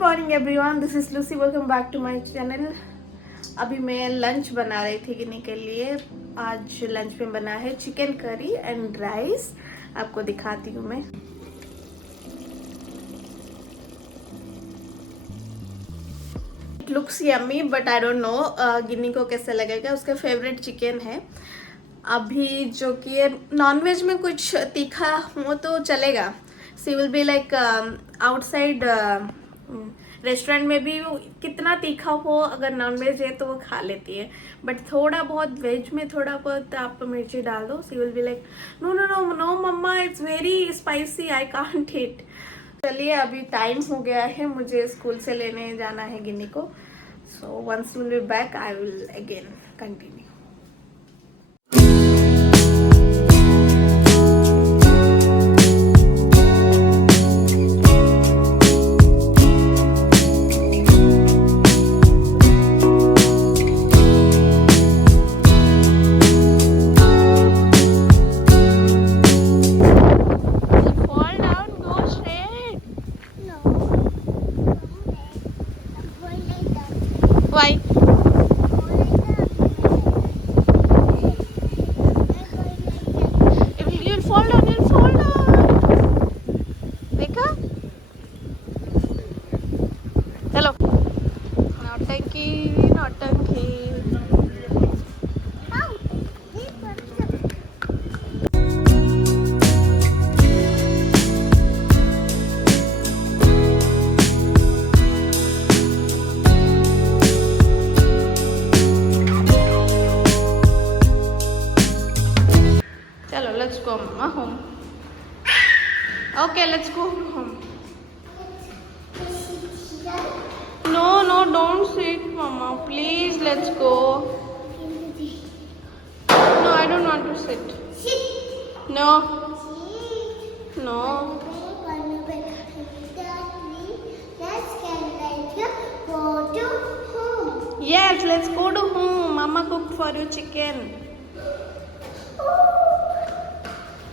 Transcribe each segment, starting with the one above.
Morning everyone, this is Lucy, welcome back to my channel. अभी मैं lunch बना रही थी गिनी के लिए। आज लंच में बना है चिकन करी एंड राइस। आपको दिखाती हूँ मैं। It looks yummy but I don't know Gini को कैसा लगेगा। उसका फेवरेट चिकन है। अभी जो कि नॉनवेज में कुछ तीखा हो तो चलेगा। She will be like outside restaurant में भी कितना तीखा हो, अगर नॉनवेज है तो वो खा लेती है। बट थोड़ा बहुत वेज में थोड़ा बहुत आप मिर्ची डाल दो, she will be like no no no no mama, it's very spicy, I can't it. चलिए, अभी टाइम हो गया है, मुझे स्कूल से लेने जाना है गिनी को। So once will be back I will again continue. Why? You'll fall down, you'll fall down. देखा? चलो। नौटंकी, नौटंकी। चलो, let's go mama home. Okay, let's go home. No, no, don't sit mama. Please, let's go. No, I don't want to sit. Sit. No. No. Yes, let's go to home. Mama cooked for you chicken.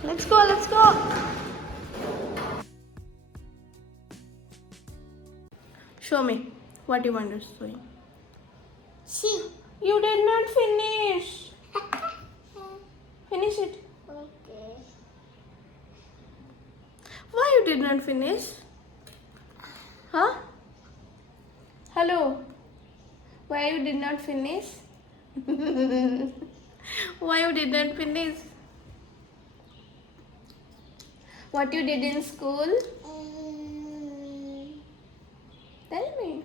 Let's go, let's go. Show me what you want to show. See. You did not finish. Finish it. Okay. Why you did not finish? Huh? Hello. Why you did not finish? Why you did not finish? What you did in school? Tell me.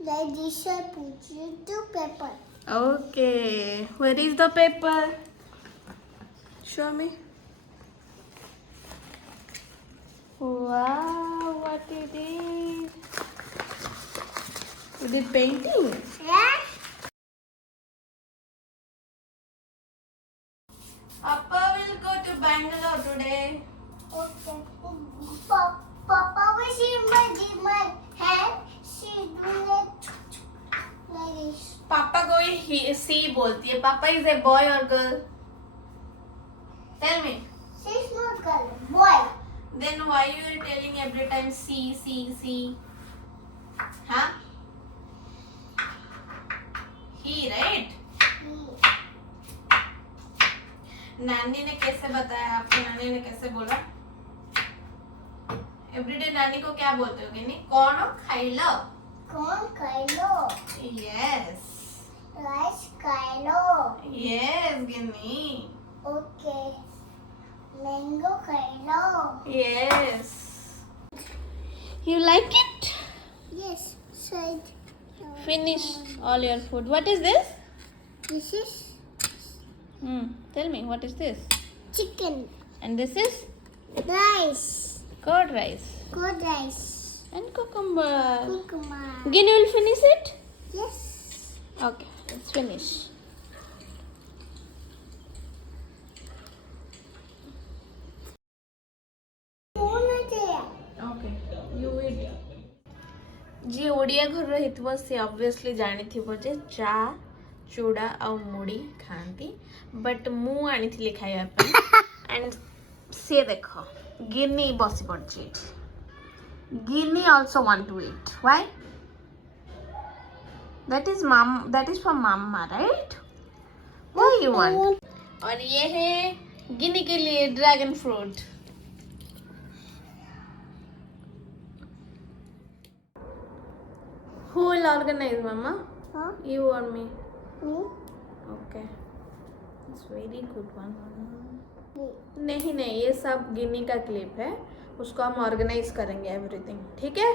Like this, I put you to paper. Okay. Where is the paper? Show me. Wow, what you did? You did painting? Yeah. Papa will go to Bangalore today. Okay. Papa will see my hand. She do like this. पापा को ये सी बोलती है। पापा is a boy और girl? Tell me. She's not girl, boy. Then why you are telling every time she she she? हाँ, he right. नानी ने कैसे बताया आपको? नानी ने कैसे बोला? एवरीडे नानी को क्या बोलते हो गिनी? कौन हो? खाई लो। कौन खाई लो? यस राइस खाई लो. यस गिनी। Okay. Mango खाई लो. Yes. You like it? Yes. Side. Finish all your food. What is this? This is Tell me, what is this? chicken. And this is Rice. curd rice Good rice. and cucumber. Kurkuma. Ginny will finish it? Yes. Okay, let's finish. Okay, you eat. जी ओडिया घर हितव से obviously जानिथिबो जे चा चूड़ा आ मुड़ी खाती, but मु आनी खाइबा पे एंड से देख गिनी बसी पड़ी। Ginny also want to eat. Why? That is mom. That is for mama, right? Why you want? और ये है गिनी के लिए dragon fruit. Who will organize, Mama? Huh? You or me? Me? Okay. It's very good one. Me. नहीं नहीं, ये सब गिनी का क्लिप है. उसको हम ऑर्गेनाइज करेंगे एवरीथिंग. ठीक है?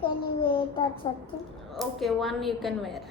Can you wear that something? Okay, one you can wear.